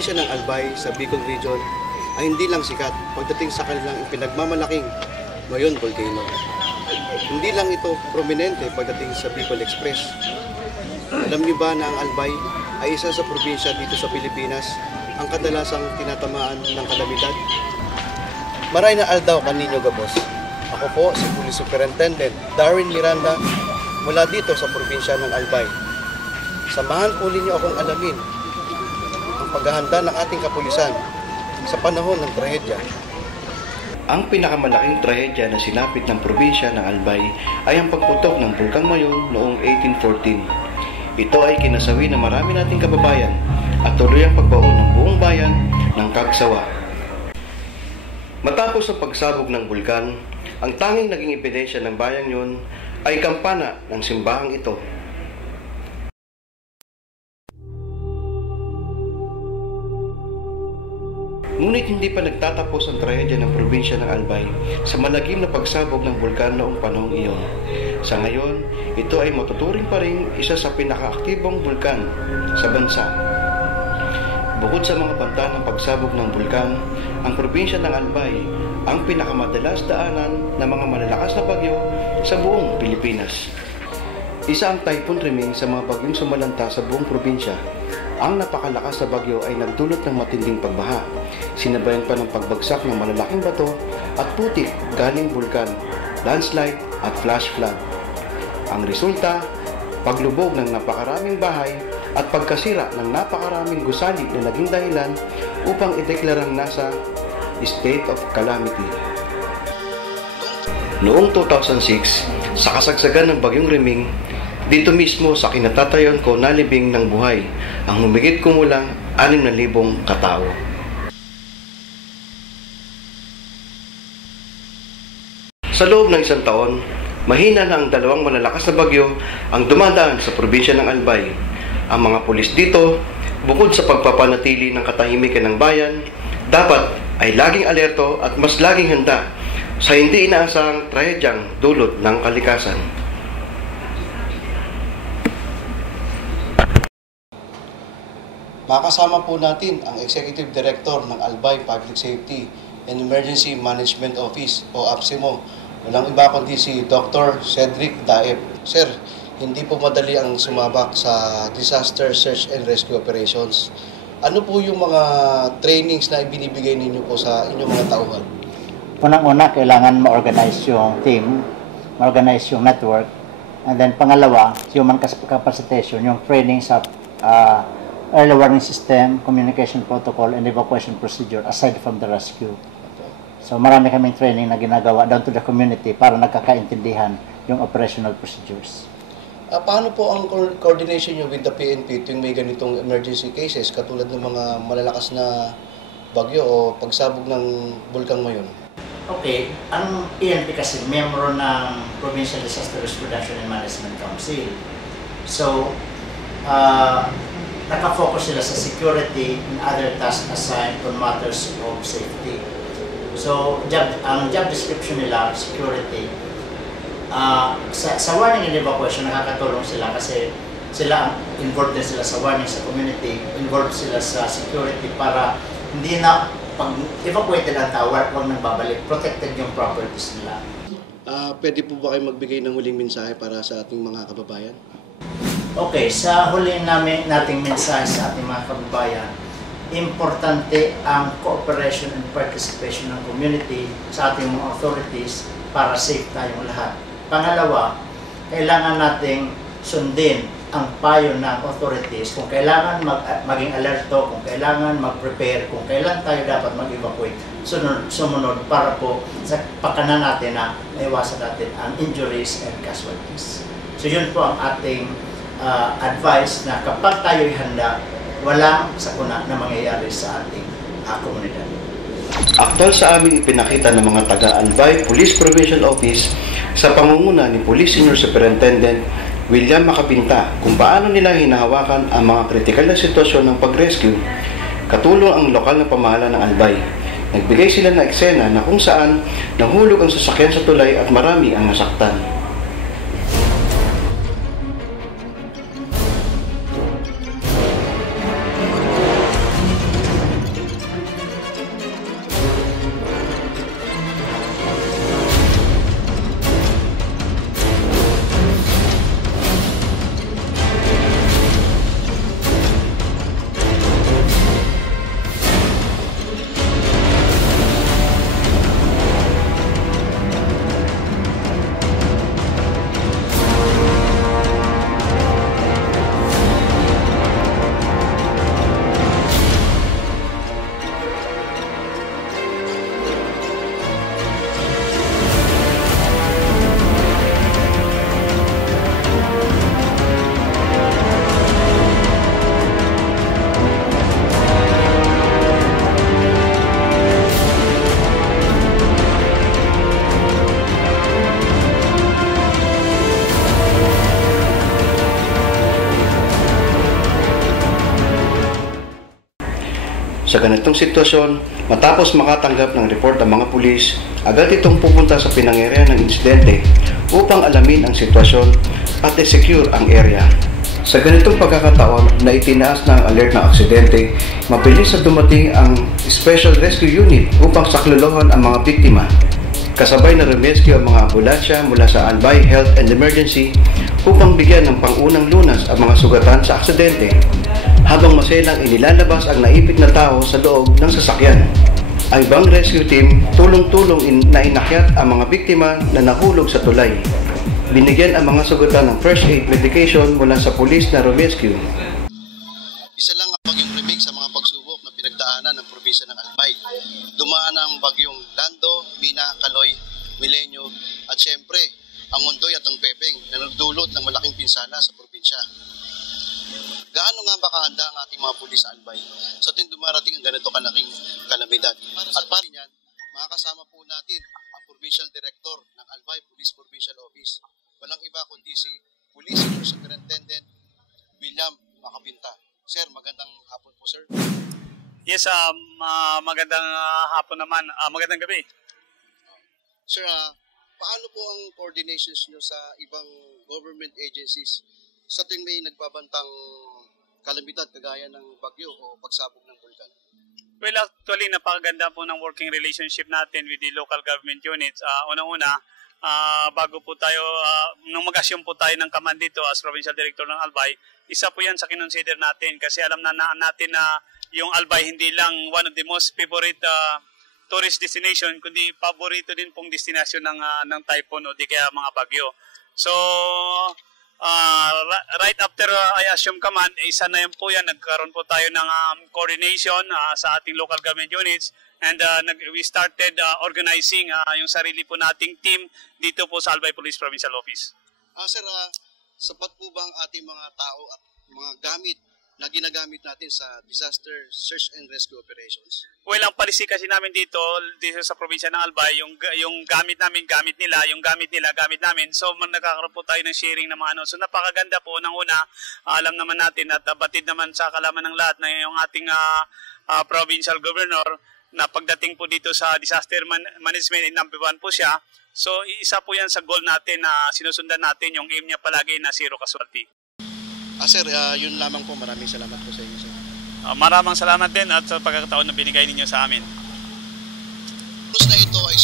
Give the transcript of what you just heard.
probinsya ng Albay sa Bicol Region ay hindi lang sikat pagdating sa kanilang ipinagmamalaking Mayon Volcano. Hindi lang ito prominente pagdating sa Bicol Express. Alam niyo ba na ang Albay ay isa sa probinsya dito sa Pilipinas ang kadalasang tinatamaan ng kalamidad? Maray na aldaw kaninyo gabos. Ako po si Police Superintendent Darwin Miranda mula dito sa probinsya ng Albay. Samahan po ninyo akong alamin ang paghahanda ng ating kapulisan sa panahon ng trahedya. Ang pinakamalaking trahedya na sinapit ng probinsya ng Albay ay ang pagputok ng Bulkang Mayon noong 1814. Ito ay kinasawi ng marami nating kababayan at tuloy ang pagbaon ng buong bayan ng kagsawa. Matapos ang pagsabog ng bulkan, ang tanging naging ebidensya ng bayang yun ay kampana ng simbahang ito. Ngunit hindi pa nagtatapos ang trahedya ng probinsya ng Albay sa malagim na pagsabog ng bulkan noong panahong iyon. Sa ngayon, ito ay matuturing pa rin isa sa pinakaaktibong bulkan sa bansa. Bukod sa mga banta ng pagsabog ng bulkan, ang probinsya ng Albay ang pinakamadalas daanan ng mga malalakas na bagyo sa buong Pilipinas. Isa ang Typhoon Treming sa mga bagyong sumalanta sa buong probinsya. Ang napakalakas na bagyo ay nagdulot ng matinding pagbaha. Sinabayan pa ng pagbagsak ng malalaking bato at putik galing bulkan, landslide at flash flood. Ang resulta, paglubog ng napakaraming bahay at pagkasira ng napakaraming gusali na naging dahilan upang ideklarang nasa state of calamity. Noong 2006, sa kasagsagan ng bagyong Reming, dito mismo sa kinatatayon ko nalibing ng buhay ang humigit kumulang 6,000 katao. Sa loob ng isang taon, mahina na ang dalawang malalakas na bagyo ang dumadaan sa probinsya ng Albay. Ang mga pulis dito, bukod sa pagpapanatili ng katahimikan ng bayan, dapat ay laging alerto at mas laging handa sa hindi inaasahang trahedyang dulot ng kalikasan. Makasama po natin ang Executive Director ng Albay Public Safety and Emergency Management Office o APSEMO. Walang iba kundi si Dr. Cedric Daep. Sir, hindi po madali ang sumabak sa Disaster Search and Rescue Operations. Ano po yung mga trainings na ibinibigay ninyo po sa inyong mga tauhan? Unang-una, kailangan ma-organize yung team, ma-organize yung network, and then pangalawa, human capacitation, yung training sa early warning system, communication protocol, and evacuation procedure aside from the rescue. So marami kaming training na ginagawa down to the community para nagkakaintindihan yung operational procedures. Paano po ang coordination nyo with the PNP tuwing may ganitong emergency cases katulad ng mga malalakas na bagyo o pagsabog ng Bulkang Mayon? Okay, ang PNP kasi miyembro ng Provincial Disaster Risk Reduction and Management Council. So, nakafocus sila sa security and other tasks assigned on matters of safety. So, ang job description nila, security, sa warning and evacuation, nakakatulong sila kasi sila involved din sila sa warning sa community, involved sila sa security para hindi na pag-evacuate ang tower, huwag nang babalik, protected yung properties nila. Pwede po ba kayo magbigay ng huling mensahe para sa ating mga kababayan? Okay, sa huli nating mensahe sa ating mga kababayan, importante ang cooperation and participation ng community sa ating mga authorities para safe tayong lahat. Pangalawa, kailangan nating sundin ang payo ng authorities kung kailangan maging alerto, kung kailangan mag-prepare, kung kailan tayo dapat mag-evacuate, sumunod para po sa pakanan natin na maiwasan natin ang injuries and casualties. So yun po ang ating advice na kapag tayo'y handa, walang sakuna na mangyayari sa ating komunidad. Aktual sa aming ipinakita ng mga taga-Albay Police Provincial Office sa pangunguna ni Police Senior Superintendent William Makapinta kung paano nila hinahawakan ang mga kritikal na sitwasyon ng pag-rescue. Katulong ang lokal na pamahalaan ng Albay. Nagbigay sila ng eksena na kung saan nahulog ang sasakyan sa tulay at marami ang nasaktan. Sa ganitong sitwasyon, matapos makatanggap ng report ang mga pulis, agad itong pupunta sa pinangyarihan ng insidente upang alamin ang sitwasyon at i-secure ang area. Sa ganitong pagkakataon na itinaas na ang alert ng aksidente, mabilis na dumating ang Special Rescue Unit upang saklolohan ang mga biktima. Kasabay na remescue ang mga ambulansya mula sa Albay Health and Emergency upang bigyan ng pangunang lunas ang mga sugatan sa aksidente, habang maselang inilalabas ang naipit na tao sa loob ng sasakyan. Ang ibang rescue team tulong-tulong na inakyat ang mga biktima na nahulog sa tulay. Binigyan ang mga sugatan ng first aid medication mula sa pulis na rescue. Isa lang ang bagyong remake sa mga pagsubok na pinagdaanan ng probinsya ng Albay. Dumaan ang bagyong Lando, Mina, Kaloy, Milenyo at syempre ang Mondoy at ang Pepeng na nagdulot ng malaking pinsala sa probinsya. Gaano nga ba kahanda ang ating mga pulis sa Albay sa tuwing dumarating ang ganito kalaking kalamidad? At para niyan, makakasama po natin ang Provincial Director ng Albay Police Provincial Office. Walang iba kundi si Police Superintendent William Macapinta. Sir, magandang hapon po, sir. Yes, magandang hapon naman. Magandang gabi. Sir, paano po ang coordinations nyo sa ibang government agencies sa tuwing may nagbabantang kalamidad kagaya ng bagyo o pagsabog ng bulkan? Well, actually, napakaganda po ng working relationship natin with the local government units. Unang-una, bago po tayo, nung mag-assume po tayo ng command dito as Provincial Director ng Albay, isa po yan sa kinonsider natin kasi alam na natin na yung Albay hindi lang one of the most favorite tourist destination, kundi paborito din pong destination ng typhoon o di kaya mga bagyo. So, right after I assume command, isa na yun po yan, nagkaroon po tayo ng coordination sa ating local government units and we started organizing yung sarili po nating team dito po sa Albay Police Provincial Office. Sir, sapat po ba ang ating mga tao at mga gamit na ginagamit natin sa disaster search and rescue operations? Well, ang policy kasi namin dito sa probinsya ng Albay, yung gamit namin, gamit nila, yung gamit nila, gamit namin. So, nagkakaroon po tayo ng sharing ng mga ano. So, napakaganda po. Unang-una, alam naman natin at batid naman sa kalaman ng lahat na yung ating provincial governor na pagdating po dito sa disaster management, number 1 po siya. So, isa po yan sa goal natin na sinusundan natin, yung aim niya palagi na zero casualty. Sir, yun lamang po. Maraming salamat po sa inyo, sir. Maraming salamat din at sa pagkakataon na binigay ninyo sa amin. News na ito ay